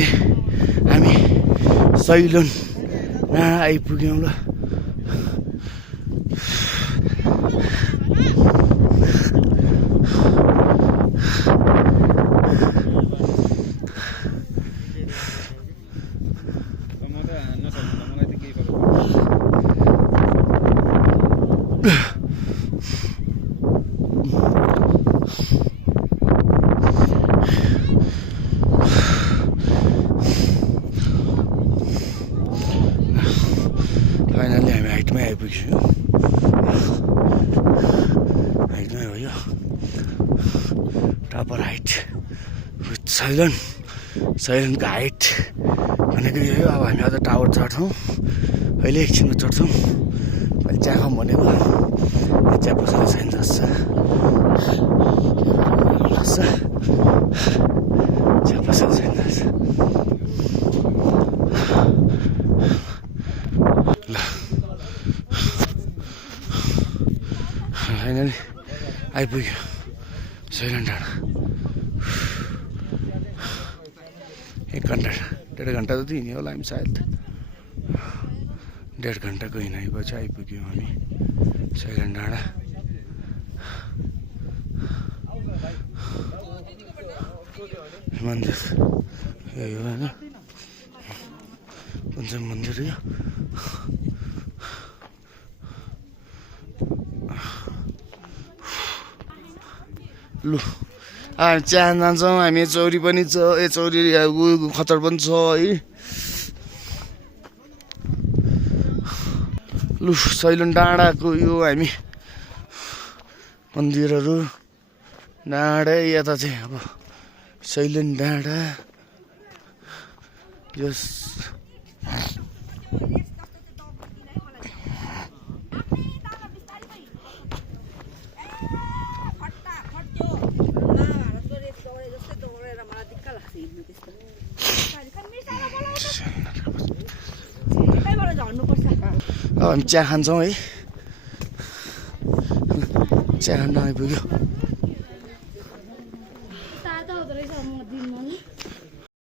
अहिले हामी सैलुनमा आइपुग्यौँ ल। फाइनली हामी हाइटमै आइपुग्यौँ। हाइटमै हो यो टपर हाइट विथ सैलन। सैलनको हाइट भनेको यो हो। अब हामी अझ टावर चढ्छौँ, अहिले एकछिनमा चढ्छौँ। अहिले चिया खाऊँ भनेको चिया पसलले छैन जस्तो चिया पसल छैन ल। फाइनली आइपुग्यो सैलन डाँडा। 1 घन्टा 1.5 घन्टा जति हिँड्यो होला हामी सायद। 1.5 घन्टाको हिँडाइपछि आइपुग्यौँ हामी सैलन डाँडा। मन्दिर यही हो होइन, कुन चाहिँ मन्दिर यो? लु हामी चिया जान्छौँ। हामी चौरी पनि छ, चौरी खतर पनि छ है। लु सैलुन डाँडाको यो हामी मन्दिरहरू डाँडै यता चाहिँ अब सैलुन डाँडा। यस अब हामी चिया खान्छौँ है। चिया खान आइपुग्यो।